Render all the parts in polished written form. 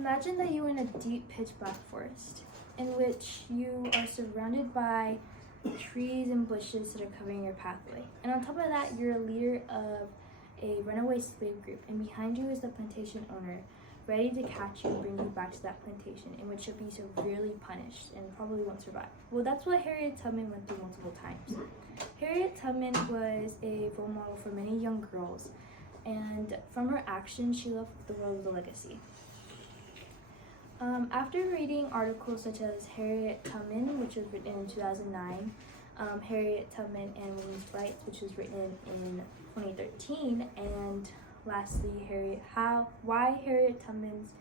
Imagine that you are in a deep pitch black forest in which you are surrounded by trees and bushes that are covering your pathway. And on top of that, you're a leader of a runaway slave group, and behind you is the plantation owner, ready to catch you and bring you back to that plantation, in which you'll be severely punished and probably won't survive. Well, that's what Harriet Tubman went through multiple times. Harriet Tubman was a role model for many young girls, and from her actions, she left the world with a legacy. After reading articles such as Harriet Tubman, which was written in 2009, Harriet Tubman and Women's Rights, which was written in 2013, and lastly, why Harriet Tubman's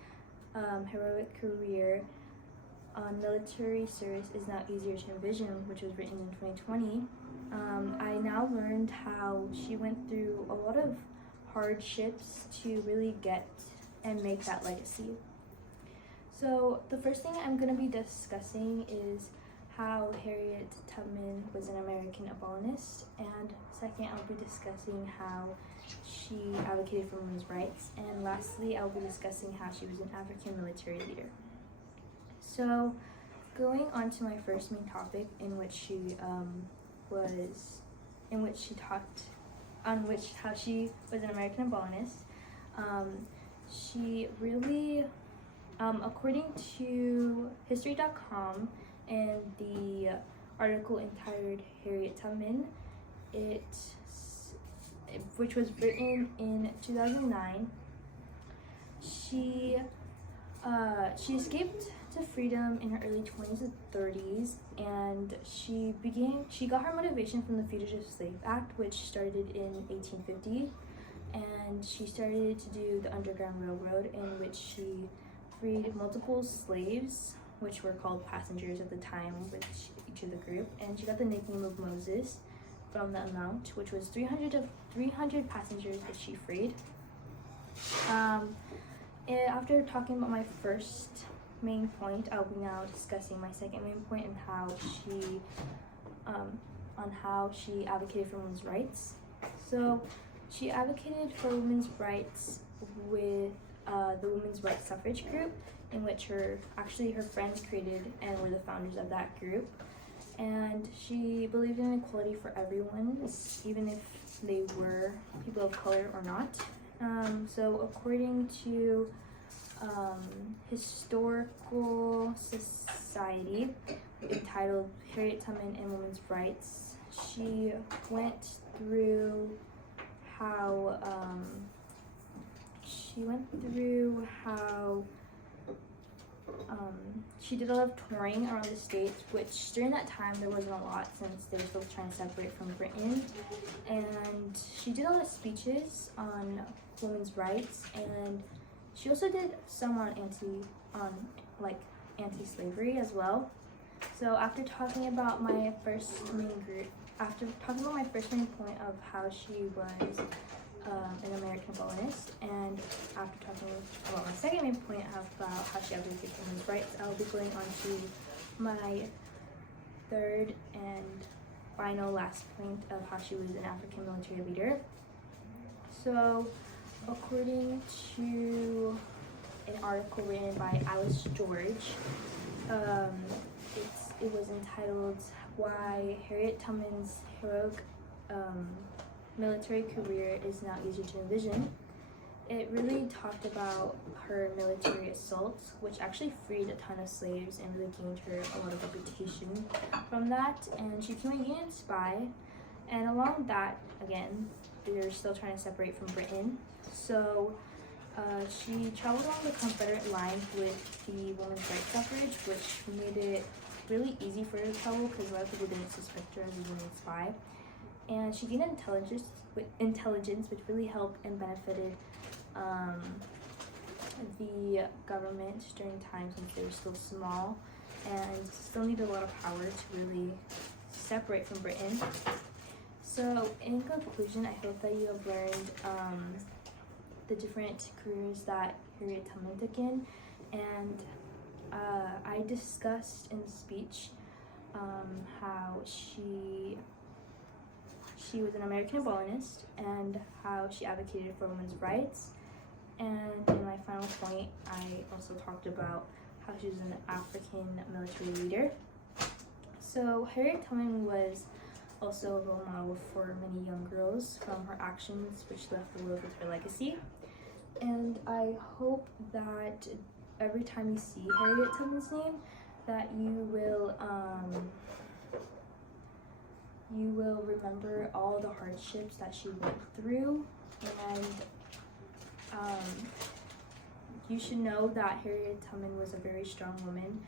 heroic career on military service is now easier to envision, which was written in 2020, I now learned how she went through a lot of hardships to really get and make that legacy. So the first thing I'm going to be discussing is how Harriet Tubman was an American abolitionist, and second, I'll be discussing how she advocated for women's rights, and lastly, I'll be discussing how she was an African military leader. So going on to my first main topic, in which she talked on how she was an American abolitionist. She really, according to history.com and the article entitled Harriet Tubman, which was written in 2009, she escaped to freedom in her early 20s and 30s, and she got her motivation from the Fugitive Slave Act, which started in 1850, and she started to do the Underground Railroad, in which she freed multiple slaves, which were called passengers at the time with each of the group, and she got the nickname of Moses from the amount, which was 300 passengers that she freed. After talking about my first main point, I'll be now discussing my second main point and how she advocated for women's rights. So she advocated for women's rights with the Women's Rights Suffrage group, in which her friends created and were the founders of that group. And she believed in equality for everyone, even if they were people of color or not. So according to Historical Society, entitled Harriet Tubman and Women's Rights, she went through how she did a lot of touring around the states, which during that time there wasn't a lot, since they were still trying to separate from Britain. And she did a lot of speeches on women's rights, and she also did some on anti-slavery as well. So after talking about my first main point of how she was an American abolitionist, and after talking about my second main point about how she advocated for women's rights, I'll be going on to my third and last point of how she was an African military leader. So according to an article written by Alice George, it was entitled "Why Harriet Tubman's Heroic Military Career is Now Easier to Envision." It really talked about her military assaults, which actually freed a ton of slaves and really gained her a lot of reputation from that. And she became a Union spy, and along that, again, they're still trying to separate from Britain. So she traveled along the Confederate lines with the women's rights suffrage, which made it really easy for her to travel because a lot of people didn't suspect her as a Union spy. And she gained intelligence, which really helped and benefited the government during times when they were still small and still needed a lot of power to really separate from Britain. So in conclusion, I hope that you have learned the different careers that Harriet Tubman took in, and I discussed in the speech how she was an American abolitionist and how she advocated for women's rights, And in my final point, I also talked about how she was an African military leader. So Harriet Tubman was also a role model for many young girls from her actions, which left the world with her legacy. And I hope that every time you see Harriet Tubman's name, that you will remember all the hardships that she went through, and you should know that Harriet Tubman was a very strong woman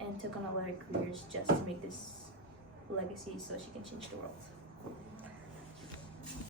and took on a lot of careers just to make this legacy so she can change the world.